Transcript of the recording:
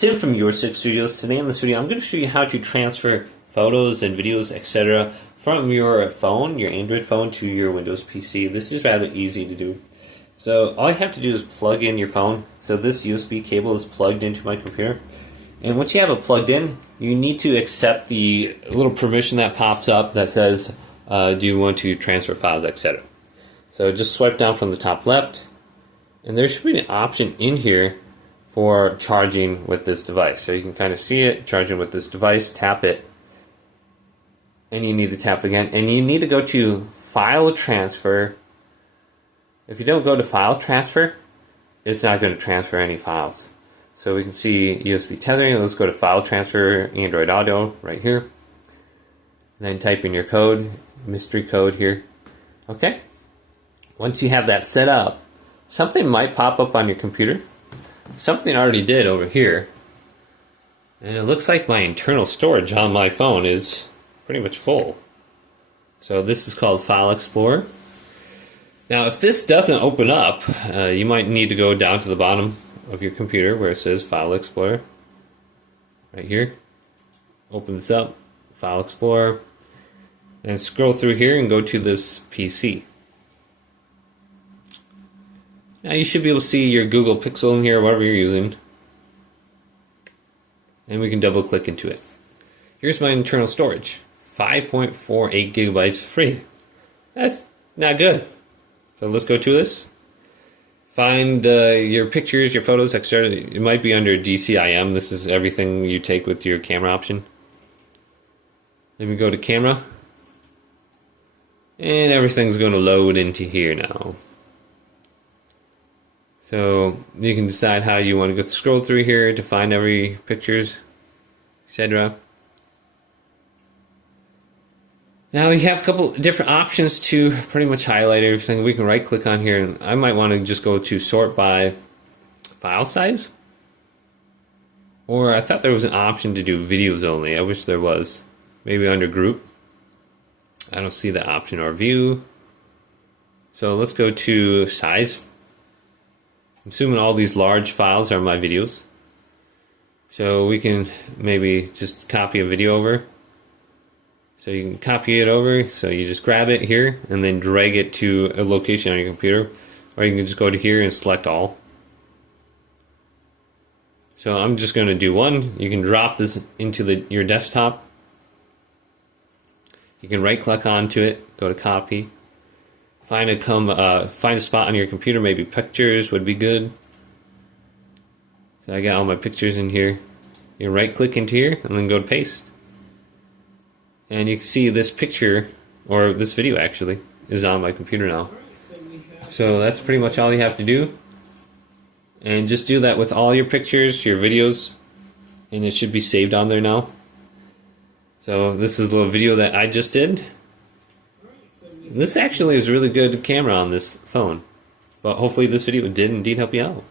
Tim from Your Six Studios. Today in this video I'm going to show you how to transfer photos and videos, etc. from your phone, your Android phone, to your Windows PC. This is rather easy to do. So all you have to do is plug in your phone. So this USB cable is plugged into my computer. And once you have it plugged in, you need to accept the little permission that pops up that says, do you want to transfer files, etc. So just swipe down from the top left, and there should be an option in here for charging with this device. So you can kind of see it, charging with this device, tap it, and you need to tap again, and you need to go to File Transfer. If you don't go to File Transfer, it's not going to transfer any files. So we can see USB tethering. Let's go to File Transfer, Android Auto, right here. And then type in your code, mystery code here. Okay. Once you have that set up, something might pop up on your computer. Something already did over here. And it looks like my internal storage on my phone is pretty much full. So this is called File Explorer. Now if this doesn't open up, you might need to go down to the bottom of your computer where it says File Explorer. Right here. Open this up, File Explorer, and scroll through here and go to this PC. Now you should be able to see your Google Pixel in here, whatever you're using. And we can double click into it. Here's my internal storage. 5.48 gigabytes free. That's not good. So let's go to this. Find your pictures, your photos, etc. It might be under DCIM. This is everything you take with your camera option. Then we go to camera. And everything's going to load into here now. So you can decide how you want to go scroll through here to find every pictures, etc. Now we have a couple different options to pretty much highlight everything. We can right click on here, and I might want to just go to sort by file size. Or I thought there was an option to do videos only. I wish there was. Maybe under group. I don't see the option, or view. So let's go to size. I'm assuming all these large files are my videos. So we can maybe just copy a video over. So you can copy it over, so you just grab it here and then drag it to a location on your computer. Or you can just go to here and select all. So I'm just going to do one. You can drop this into your desktop. You can right click onto it, go to copy. Find a spot on your computer, maybe pictures would be good. So I got all my pictures in here. You right click into here and then go to paste. And you can see this picture, or this video actually, is on my computer now. So that's pretty much all you have to do. And just do that with all your pictures, your videos, and it should be saved on there now. So this is a little video that I just did. This actually is a really good camera on this phone, but hopefully this video did indeed help you out.